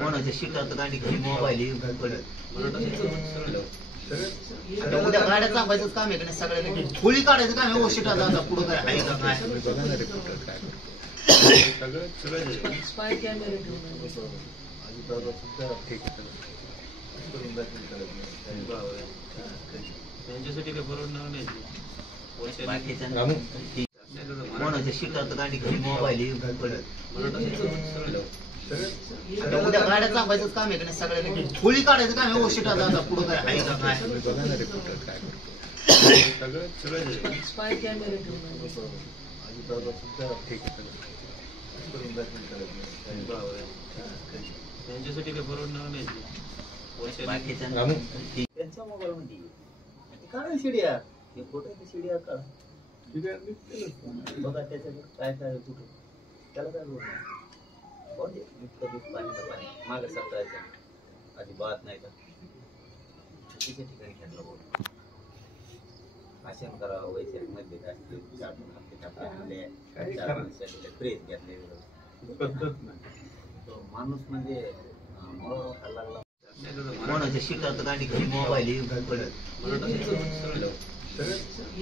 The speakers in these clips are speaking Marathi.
कोणाच्या शिटात गाडी घरी मोबाईल आता उद्या गाड्या चापायचंच काम आहे का नाही सगळ्यांना खोली काढायचं काम आहे. शिटात आता पुढं काय आहे का काय स्पाय कॅमेरे त्यांच्यासाठी काही परवडणार नाही. कोणाच्या शिटात गाडी घरी मोबाईल आता उद्या गाड्या चापायचंच काम आहे का नाही सगळ्यांना खोली काढायचं काम आहे. शिटात आता पुढं काय आहे का काय स्पाय कॅमेरे त्यांच्यासाठी काही परवडणार नाही. त्यांच्या मोबाईल मध्ये काढा शिड्या हे फोटो शिड्या काढा बघा त्याच्याकडे काय काय कुठं त्याला काय बोल पाणी मागे सप्ताहायचं अजिबात नाही का तिच्या ठिकाणी घेतलं बोल आशेन करावं वैशाख मध्ये प्रेस घेतले माणूस म्हणजे लागला कोणाच्या शिटात गाडी घरी मोबाईल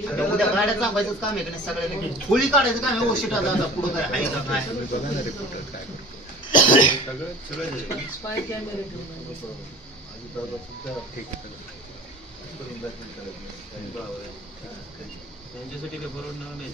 आता उद्या गाड्या चापायचंच काम आहे का नाही सगळ्यांना खोली काढायचं काम आहे. शिटात आता पुढं काय आहे का काय स्पाय कॅमेरे त्यांच्यासाठी काही परवडणार नाही.